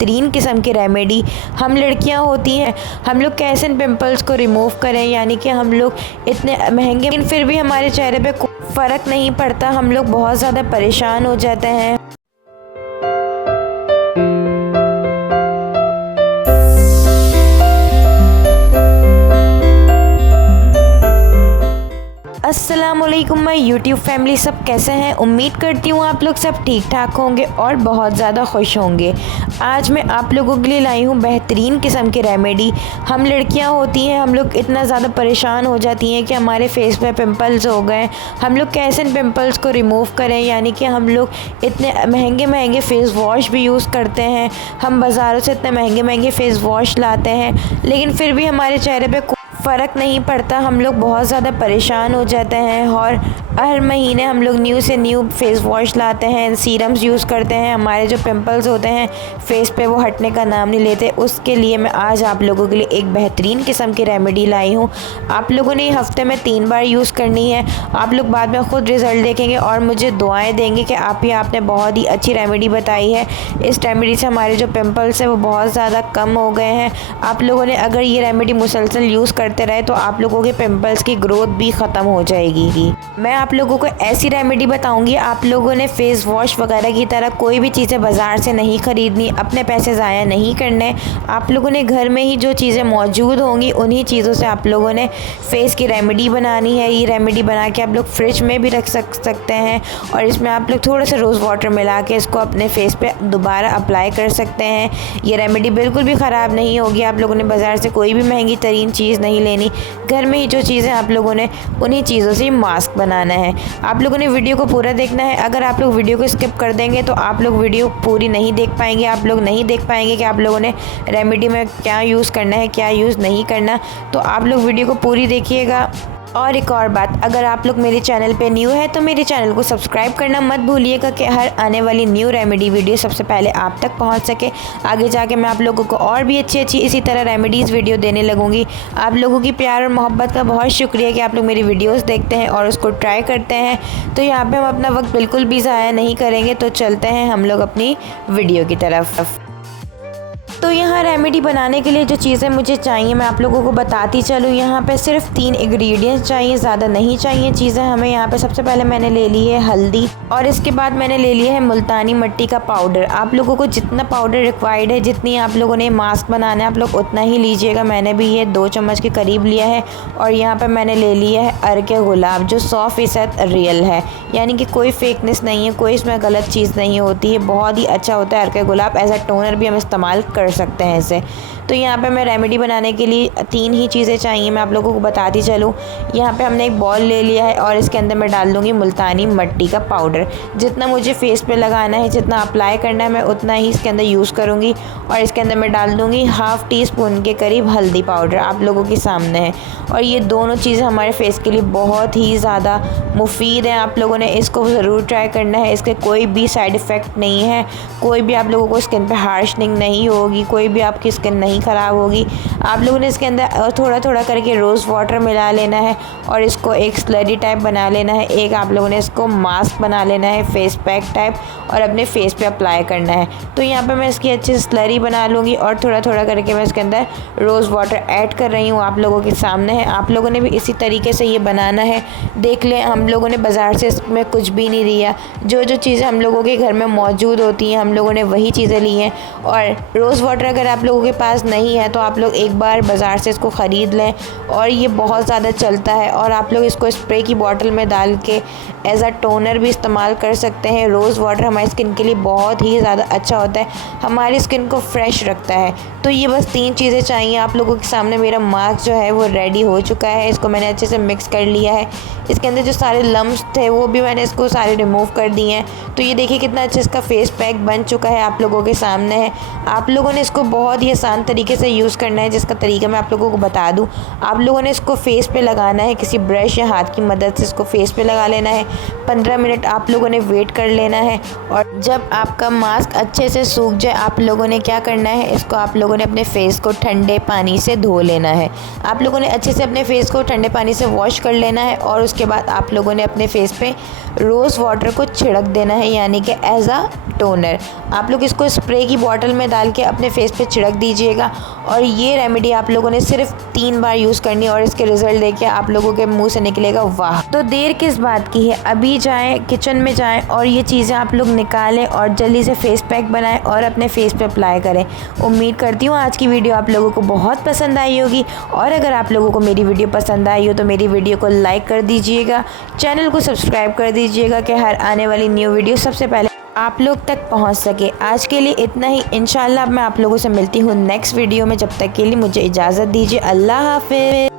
बेहतरीन किस्म की रेमेडी हम लड़कियां होती हैं, हम लोग कैसे इन पिंपल्स को रिमूव करें। यानी कि हम लोग इतने महंगे, लेकिन फिर भी हमारे चेहरे पे कोई फ़र्क नहीं पड़ता, हम लोग बहुत ज़्यादा परेशान हो जाते हैं। अस्सलामुअलैकुम माय यूट्यूब फैमिली, सब कैसे हैं। उम्मीद करती हूँ आप लोग सब ठीक ठाक होंगे और बहुत ज़्यादा खुश होंगे। आज मैं आप लोगों के लिए लाई हूँ बेहतरीन किस्म की रेमेडी। हम लड़कियाँ होती हैं, हम लोग इतना ज़्यादा परेशान हो जाती हैं कि हमारे फेस पे पिंपल्स हो गए, हम लोग कैसे इन पिंपल्स को रिमूव करें। यानी कि हम लोग इतने महंगे महंगे फ़ेस वॉश भी यूज़ करते हैं, हम बाज़ारों से इतने महंगे महंगे फ़ेस वॉश लाते हैं, लेकिन फिर भी हमारे चेहरे पे फ़र्क नहीं पड़ता, हम लोग बहुत ज़्यादा परेशान हो जाते हैं। और हर महीने हम लोग न्यू से न्यू फेस वॉश लाते हैं, सीरम्स यूज़ करते हैं, हमारे जो पिंपल्स होते हैं फेस पे वो हटने का नाम नहीं लेते। उसके लिए मैं आज आप लोगों के लिए एक बेहतरीन किस्म की रेमेडी लाई हूँ। आप लोगों ने हफ्ते में 3 बार यूज़ करनी है। आप लोग बाद में ख़ुद रिज़ल्ट देखेंगे और मुझे दुआएँ देंगे कि आपने बहुत ही अच्छी रेमेडी बताई है। इस रेमेडी से हमारे जो पिंपल्स हैं वो बहुत ज़्यादा कम हो गए हैं। आप लोगों ने अगर ये रेमेडी मुसलसल यूज़ करते रहे तो आप लोगों के पिंपल्स की ग्रोथ भी ख़त्म हो जाएगी। मैं आप लोगों को ऐसी रेमेडी बताऊंगी, आप लोगों ने फेस वॉश वगैरह की तरह कोई भी चीज़ें बाज़ार से नहीं ख़रीदनी, अपने पैसे ज़ाया नहीं करने। आप लोगों ने घर में ही जो चीज़ें मौजूद होंगी उन्हीं चीज़ों से आप लोगों ने फ़ेस की रेमेडी बनानी है। ये रेमेडी बना के आप लोग फ्रिज में भी रख सकते हैं और इसमें आप लोग थोड़ा सा रोज़ वाटर मिला के इसको अपने फेस पे दोबारा अप्लाई कर सकते हैं। ये रेमेडी बिल्कुल भी ख़राब नहीं होगी। आप लोगों ने बाज़ार से कोई भी महंगी तरीन चीज़ नहीं लेनी, घर में ही जो चीज़ें आप लोगों ने उन्हीं चीज़ों से मास्क बनाना है। आप लोगों ने वीडियो को पूरा देखना है। अगर आप लोग वीडियो को स्किप कर देंगे तो आप लोग वीडियो पूरी नहीं देख पाएंगे, आप लोग नहीं देख पाएंगे कि आप लोगों ने रेमेडी में क्या यूज़ करना है, क्या यूज़ नहीं करना। तो आप लोग वीडियो को पूरी देखिएगा। और एक और बात, अगर आप लोग मेरे चैनल पे न्यू है तो मेरे चैनल को सब्सक्राइब करना मत भूलिएगा कि हर आने वाली न्यू रेमेडी वीडियो सबसे पहले आप तक पहुंच सके। आगे जाके मैं आप लोगों को और भी अच्छी इसी तरह रेमेडीज़ वीडियो देने लगूंगी। आप लोगों की प्यार और मोहब्बत का बहुत शुक्रिया कि आप लोग मेरी वीडियोज़ देखते हैं और उसको ट्राई करते हैं। तो यहाँ पर हम अपना वक्त बिल्कुल भी ज़ाया नहीं करेंगे, तो चलते हैं हम लोग अपनी वीडियो की तरफ। तो यहाँ रेमेडी बनाने के लिए जो चीज़ें मुझे चाहिए मैं आप लोगों को बताती चलूँ। यहाँ पे सिर्फ 3 इंग्रेडिएंट्स चाहिए, ज़्यादा नहीं चाहिए चीज़ें हमें। यहाँ पे सबसे पहले मैंने ले ली है हल्दी और इसके बाद मैंने ले लिया है मुल्तानी मिट्टी का पाउडर। आप लोगों को जितना पाउडर रिक्वायर्ड है, जितनी आप लोगों ने मास्क बनाना है आप लोग उतना ही लीजिएगा। मैंने भी ये 2 चम्मच के करीब लिया है। और यहाँ पर मैंने ले लिया है अर्के गुलाब, जो 100% रियल है, यानी कि कोई फेकनेस नहीं है, कोई इसमें गलत चीज़ नहीं होती है, बहुत ही अच्छा होता है अर्के गुलाब। एज अ टोनर भी हम इस्तेमाल कर सकते हैं इसे। तो यहाँ पे मैं रेमेडी बनाने के लिए 3 ही चीज़ें चाहिए, मैं आप लोगों को बताती चलूँ। यहाँ पे हमने एक बॉल ले लिया है और इसके अंदर मैं डाल दूँगी मुल्तानी मिट्टी का पाउडर। जितना मुझे फेस पे लगाना है, जितना अप्लाई करना है, मैं उतना ही इसके अंदर यूज़ करूँगी। और इसके अंदर मैं डाल दूँगी ½ टीस्पून के करीब हल्दी पाउडर, आप लोगों के सामने है। और ये दोनों चीज़ें हमारे फेस के लिए बहुत ही ज़्यादा मुफीद हैं। आप लोगों ने इसको ज़रूर ट्राई करना है। इसके कोई भी साइड इफ़ेक्ट नहीं है, कोई भी आप लोगों को स्किन पे हार्शनिंग नहीं होगी, कोई भी आपकी स्किन नहीं ख़राब होगी। आप लोगों ने इसके अंदर थोड़ा थोड़ा करके रोज़ वाटर मिला लेना है और इसको एक स्लरी टाइप बना लेना है। एक आप लोगों ने इसको मास्क बना लेना है फेस पैक टाइप और अपने फेस पे अप्लाई करना है। तो यहाँ पे मैं इसकी अच्छी स्लरी बना लूँगी और थोड़ा थोड़ा करके मैं इसके अंदर रोज़ वाटर ऐड कर रही हूँ, आप लोगों के सामने है। आप लोगों ने भी इसी तरीके से ये बनाना है। देख लें, हम लोगों ने बाज़ार से इसमें कुछ भी नहीं लिया, जो चीज़ें हम लोगों के घर में मौजूद होती हैं हम लोगों ने वही चीज़ें ली हैं। और रोज़ वाटर अगर आप लोगों के पास नहीं है तो आप लोग एक बार बाज़ार से इसको ख़रीद लें, और ये बहुत ज़्यादा चलता है। और आप लोग इसको स्प्रे की बॉटल में डाल के एज अ टोनर भी इस्तेमाल कर सकते हैं। रोज़ वाटर हमारी स्किन के लिए बहुत ही ज़्यादा अच्छा होता है, हमारी स्किन को फ्रेश रखता है। तो ये बस 3 चीज़ें चाहिए। आप लोगों के सामने मेरा मास्क जो है वो रेडी हो चुका है, इसको मैंने अच्छे से मिक्स कर लिया है। इसके अंदर जो सारे लम्स थे वो भी मैंने इसको सारे रिमूव कर दिए हैं। तो ये देखिए कितना अच्छा इसका फेस पैक बन चुका है, आप लोगों के सामने है। आप लोगों ने इसको बहुत ही आसान तरीके से यूज़ करना है, जिसका तरीका मैं आप लोगों को बता दूं। आप लोगों ने इसको फेस पे लगाना है, किसी ब्रश या हाथ की मदद से इसको फेस पे लगा लेना है। 15 मिनट आप लोगों ने वेट कर लेना है और जब आपका मास्क अच्छे से सूख जाए आप लोगों ने क्या करना है, इसको आप लोगों ने अपने फेस को ठंडे पानी से धो लेना है। आप लोगों ने अच्छे से अपने फेस को ठंडे पानी से वॉश कर लेना है और उसके बाद आप लोगों ने अपने फेस पे रोज़ वाटर को छिड़क देना है, यानी कि एज अ टोनर। आप लोग इसको स्प्रे की बॉटल में डाल के अपने फेस पे छिड़क दीजिएगा और ये रेमेडी आप लोगों ने सिर्फ 3 बार यूज़ करनी है और इसके रिज़ल्ट देख के आप लोगों के मुंह से निकलेगा वाह। तो देर किस बात की है, अभी जाएं किचन में जाएं और ये चीज़ें आप लोग निकालें और जल्दी से फेस पैक बनाएं और अपने फेस पे अप्लाई करें। उम्मीद करती हूँ आज की वीडियो आप लोगों को बहुत पसंद आई होगी और अगर आप लोगों को मेरी वीडियो पसंद आई हो तो मेरी वीडियो को लाइक कर दीजिएगा, चैनल को सब्सक्राइब कर दीजिएगा कि हर आने वाली न्यू वीडियो सबसे पहले आप लोग तक पहुंच सके। आज के लिए इतना ही, इंशाल्लाह मैं आप लोगों से मिलती हूँ नेक्स्ट वीडियो में। जब तक के लिए मुझे इजाज़त दीजिए, अल्लाह हाफ़िज़।